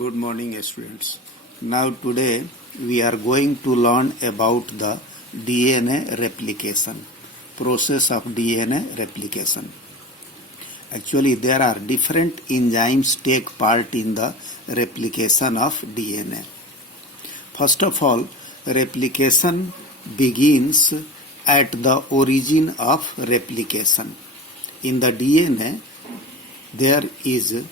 Good morning, students. Now today we are going to learn about the DNA replication, process of DNA replication. Actually, there are different enzymes take part in the replication of DNA. First of all, replication begins at the origin of replication. In the DNA, there is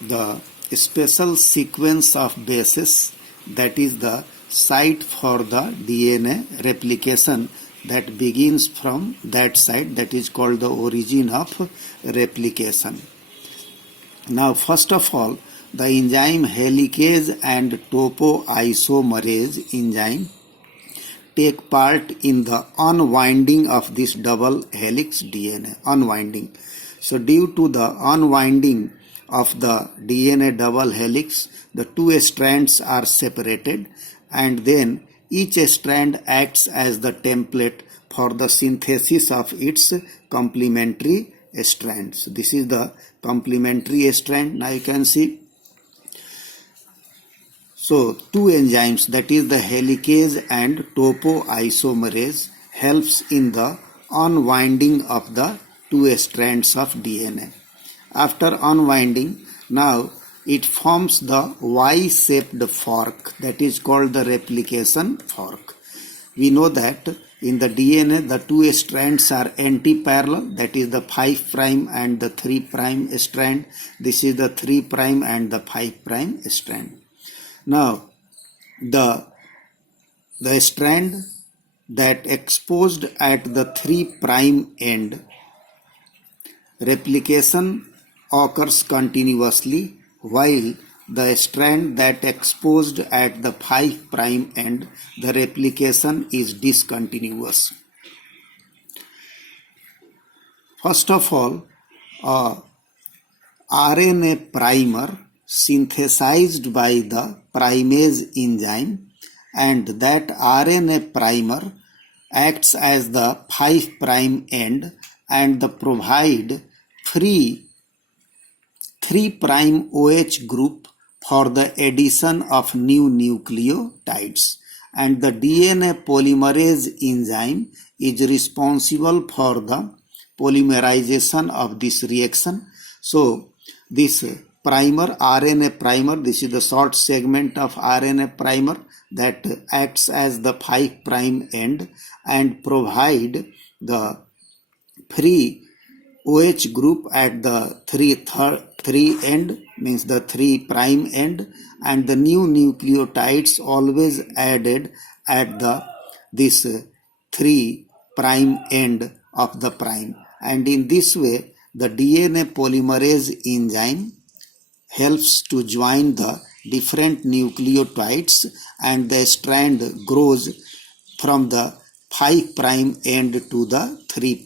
the special sequence of bases, that is the site for the DNA replication that begins from that site, that is called the origin of replication. Now first of all, the enzyme helicase and topoisomerase enzyme take part in the unwinding of this double helix DNA, unwinding. So due to the unwinding of the DNA double helix, the two strands are separated, and then each strand acts as the template for the synthesis of its complementary strands. This is the complementary strand. Now you can see. So two enzymes, that is the helicase and topoisomerase, helps in the unwinding of the two strands of DNA. After unwinding, now it forms the Y-shaped fork, that is called the replication fork. We know that in the DNA the two strands are anti-parallel, that is the 5' and the 3' strand. This is the 3' and the 5' strand. Now the strand that exposed at the 3' end, replication occurs continuously, while the strand that exposed at the 5' end, the replication is discontinuous. First of all, a RNA primer synthesized by the primase enzyme, and that RNA primer acts as the 5' end and the provide free 3' OH group for the addition of new nucleotides, and the DNA polymerase enzyme is responsible for the polymerization of this reaction. So this primer, RNA primer, this is the short segment of RNA primer that acts as the 5' end and provide the free OH group at the 3 end, means the 3' end, and the new nucleotides always added at this 3' end of the prime. And in this way, the DNA polymerase enzyme helps to join the different nucleotides, and the strand grows from the 5' end to the 3'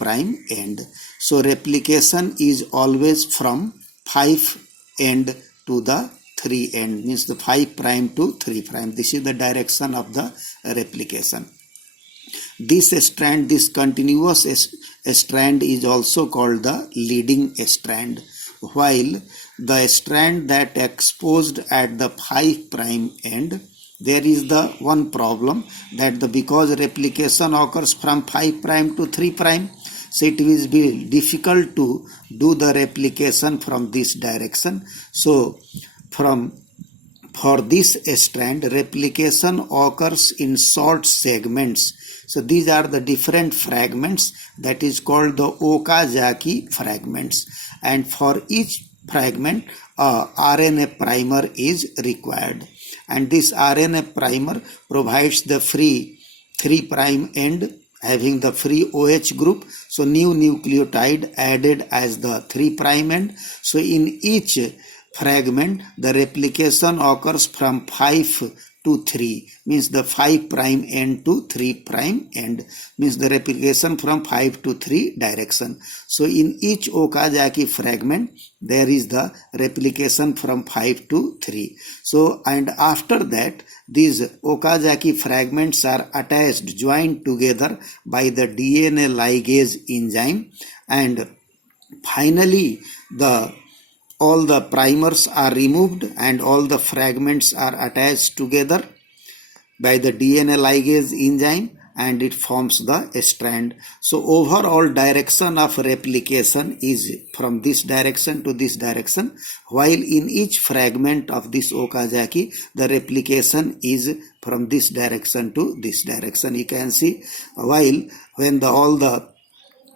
end. So replication is always from 5 end to the 3 end, means the 5' to 3'. This is the direction of the replication. This strand, this continuous strand, is also called the leading strand, while the strand that exposed at the 5' end, there is the one problem that because replication occurs from 5' to 3', so it will be difficult to do the replication from this direction. So for this strand, replication occurs in short segments. So these are the different fragments, that is called the Okazaki fragments, and for each fragment a RNA primer is required, and this RNA primer provides the free 3' end having the free OH group, so new nucleotide added as the 3' end. So in each fragment the replication occurs from 5 to 3, means the 5' end to 3' end, means the replication from 5 to 3 direction. So in each Okazaki fragment there is the replication from 5 to 3. So and after that these Okazaki fragments are attached, joined together by the DNA ligase enzyme, and finally the all the primers are removed and all the fragments are attached together by the DNA ligase enzyme and it forms the strand. So overall direction of replication is from this direction to this direction, while in each fragment of this Okazaki the replication is from this direction to this direction. You can see while when all the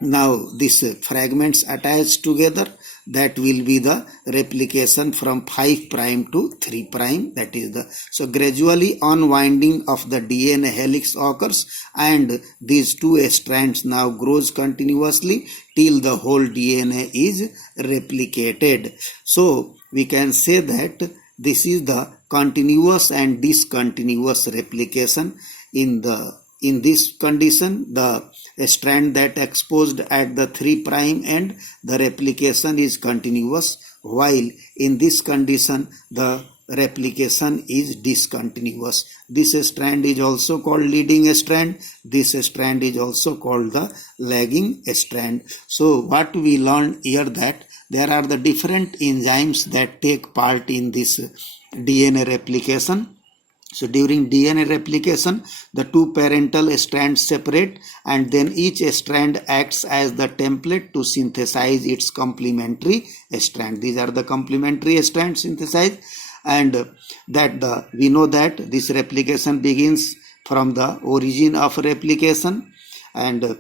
now these fragments attached together, that will be the replication from 5 prime to 3 prime. That is the so gradually unwinding of the DNA helix occurs and these two strands now grows continuously till the whole DNA is replicated. So we can say that this is the continuous and discontinuous replication. In this condition, the strand that exposed at the 3 prime end, the replication is continuous, while in this condition the replication is discontinuous. This strand is also called leading strand. This strand is also called the lagging strand. So what we learned here that there are the different enzymes that take part in this DNA replication. So during DNA replication, the two parental strands separate and then each strand acts as the template to synthesize its complementary strand. These are the complementary strands synthesized, and we know that this replication begins from the origin of replication, and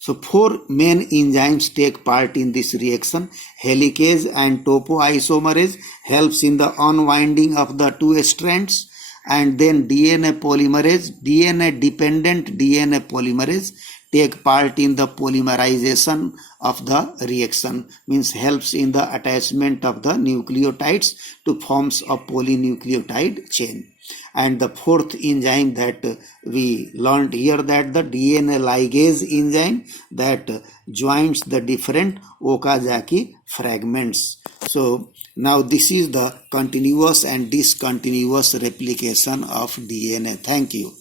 so 4 main enzymes take part in this reaction. Helicase and topoisomerase helps in the unwinding of the two strands, and then DNA polymerase, DNA dependent DNA polymerase take part in the polymerization of the reaction, means helps in the attachment of the nucleotides to forms a polynucleotide chain. And the fourth enzyme that we learned here, that the DNA ligase enzyme that joins the different Okazaki fragments. So now this is the continuous and discontinuous replication of DNA. Thank you.